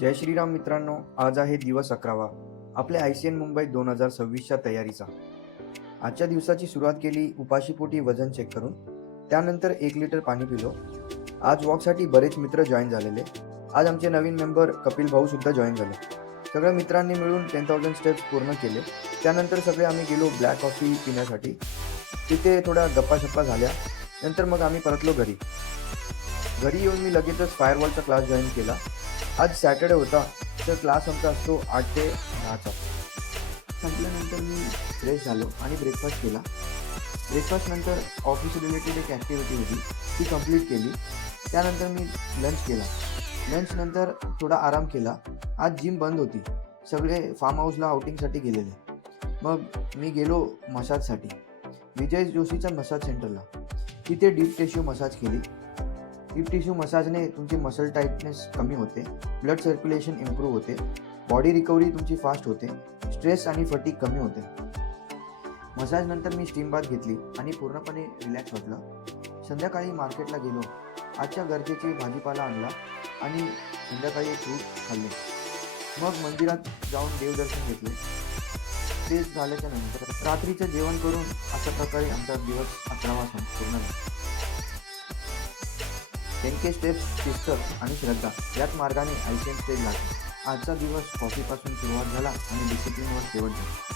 जय श्रीराम मित्रांनो, आज आहे दिवस 11वा आपल्या ICN मुंबई 2026च्या तयारीचा. आजच्या दिवसाची सुरुवात केली उपाशीपोटी वजन चेक करून. त्यानंतर 1 लिटर पाणी पिलो. आज वॉकसाठी बरेच मित्र जॉईन झालेले. आज आमचे नवीन मेंबर कपिल भाऊ सुद्धा जॉईन झाले. सगळ्या मित्रांनी मिळून 10,000 स्टेप्स पूर्ण केले. त्यानंतर सगळे आम्ही गेलो ब्लॅक कॉफी पिण्यासाठी. तिथे थोड्या गप्पाशप्पा झाल्या. नंतर मग आम्ही परतलो घरी. घरी येऊन मी लगेचच फायरवॉलचा क्लास जॉईन केला. आज सॅटर्डे होता, तर क्लास आमचा असतो 8 ते 10चा. संपल्यानंतर मी फ्रेश झालो आणि ब्रेकफास्ट केला. ब्रेकफास्टनंतर ऑफिस रिलेटेड एक ॲक्टिव्हिटी होती, ती कंप्लीट केली. त्यानंतर मी लंच केला. लंचनंतर थोडा आराम केला. आज जिम बंद होती. सगळे फार्म हाऊसला आउटिंगसाठी गेलेले. मग मी गेलो मसाजसाठी विजय जोशीच्या मसाज सेंटरला. तिथे डीप टिश्यू मसाज केली. डीप टिश्यू मसाजने तुमची मसल टाईटनेस कमी होते, ब्लड सर्क्युलेशन इम्प्रूव्ह होते, बॉडी रिकव्हरी तुमची फास्ट होते, स्ट्रेस आणि फटीग कमी होते. मसाजनंतर मी स्टीम बाथ घेतली आणि पूर्णपणे रिलॅक्स वाटलं. संध्याकाळी मार्केटला गेलो. आजच्या गरजेचे भाजीपाला आणला आणि संध्याकाळी एक फ्रूट खाल्ले. मग मंदिरात जाऊन देवदर्शन घेतले. ते झाल्याच्या नंतर रात्रीचं जेवण करून अशा प्रकारे आमचा दिवस 11वा पूर्ण झाला. 10K स्टेप्स, शिस्त आणि श्रद्धा याच मार्गाने ICN स्टेज लागते. आजचा दिवस कॉफीपासून सुरुवात झाला आणि डिसिप्लिनवर शेवट झाला.